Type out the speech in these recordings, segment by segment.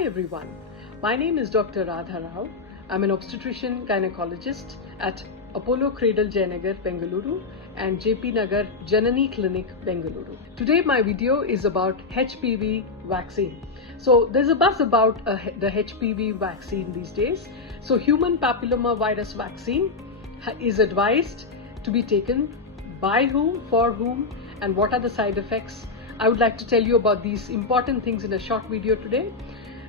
Hi everyone, my name is Dr. Radha Rao. I'm an obstetrician gynecologist at Apollo Cradle Jayanagar, Bengaluru and JP Nagar Janani Clinic, Bengaluru. Today my video is about HPV vaccine. So there's a buzz about the HPV vaccine these days. So human papilloma virus vaccine is advised to be taken by whom, for whom, and what are the side effects. I would like to tell you about these important things in a short video today.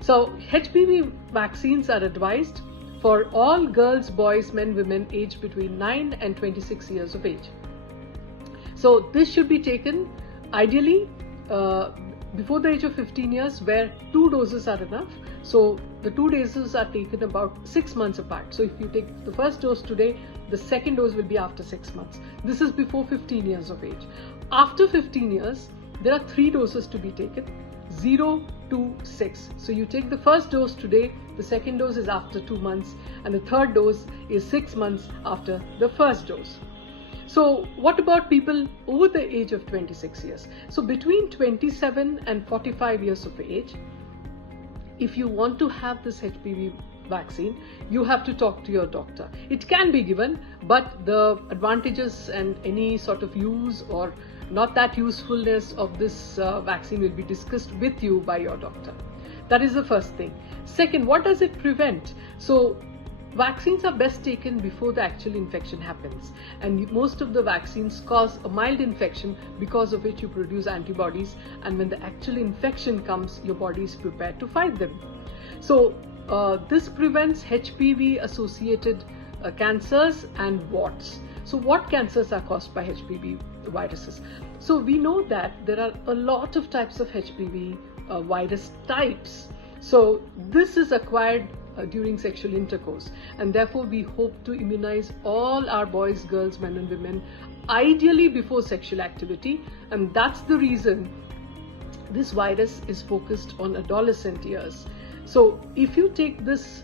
So HPV vaccines are advised for all girls, boys, men, women aged between 9 and 26 years of age. So this should be taken ideally before the age of 15 years, where 2 doses are enough. So the 2 doses are taken about 6 months apart. So if you take the first dose today, the second dose will be after 6 months. This is before 15 years of age. After 15 years, there are 3 doses to be taken, 0 to 6. So you take the first dose today, the second dose is after 2 months, and the third dose is 6 months after the first dose. So what about people over the age of 26 years? So between 27 and 45 years of age, if you want to have this HPV vaccine, you have to talk to your doctor. It can be given, but the advantages and any sort of use or not that usefulness of this vaccine will be discussed with you by your doctor. That is the first thing. Second, what does it prevent? So vaccines are best taken before the actual infection happens, and most of the vaccines cause a mild infection, because of which you produce antibodies, and when the actual infection comes, your body is prepared to fight them. So this prevents HPV associated cancers and warts. So what cancers are caused by HPV viruses? So we know that there are a lot of types of HPV virus types. So this is acquired during sexual intercourse, and therefore we hope to immunize all our boys, girls, men and women ideally before sexual activity, and that's the reason this virus is focused on adolescent years. So if you take this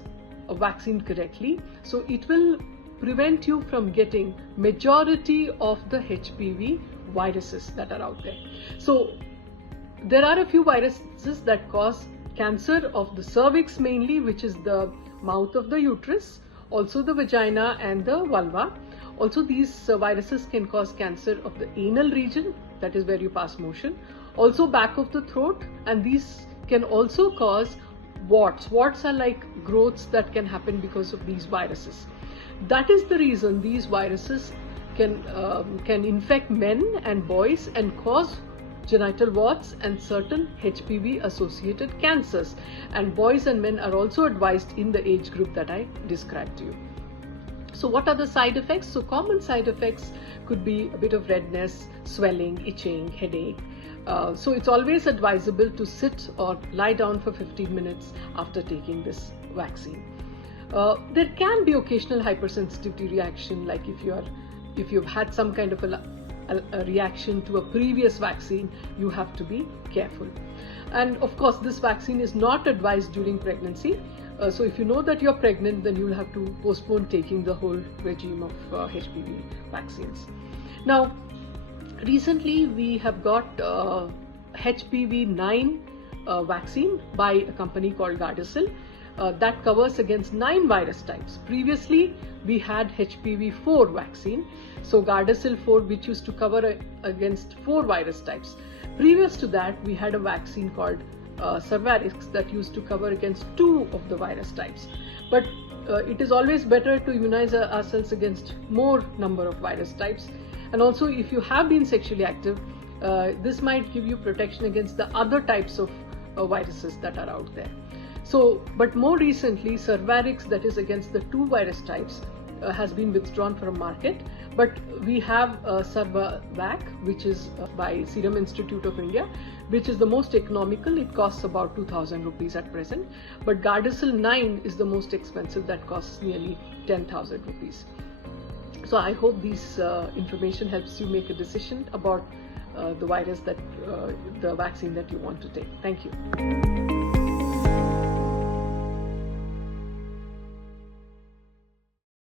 vaccine correctly, so it will prevent you from getting majority of the HPV viruses that are out there. So there are a few viruses that cause cancer of the cervix mainly, which is the mouth of the uterus, also the vagina and the vulva. Also these viruses can cause cancer of the anal region, that is where you pass motion, also back of the throat, and these can also cause warts. Warts are like growths that can happen because of these viruses. That is the reason these viruses can infect men and boys and cause genital warts and certain HPV associated cancers. And boys and men are also advised in the age group that I described to you. So what are the side effects? So common side effects could be a bit of redness, swelling, itching, headache. So it's always advisable to sit or lie down for 15 minutes after taking this vaccine. There can be occasional hypersensitivity reaction, like if you've had some kind of a reaction to a previous vaccine, you have to be careful. And of course, this vaccine is not advised during pregnancy. So if you know that you're pregnant, then you'll have to postpone taking the whole regime of HPV vaccines. Now, recently we have got HPV-9 vaccine by a company called Gardasil. That covers against 9 virus types. Previously, we had HPV-4 vaccine. So Gardasil 4, which used to cover against 4 virus types. Previous to that, we had a vaccine called Cervical that used to cover against 2 of the virus types. But it is always better to immunize ourselves against more number of virus types. And also, if you have been sexually active, this might give you protection against the other types of viruses that are out there. So, but more recently, Cervical, that is against the 2 virus types, has been withdrawn from market. But we have Cervivac, which is by Serum Institute of India, which is the most economical. It costs about 2,000 rupees at present. But Gardasil 9 is the most expensive, that costs nearly 10,000 rupees. So I hope this information helps you make a decision about the virus that the vaccine that you want to take. Thank you.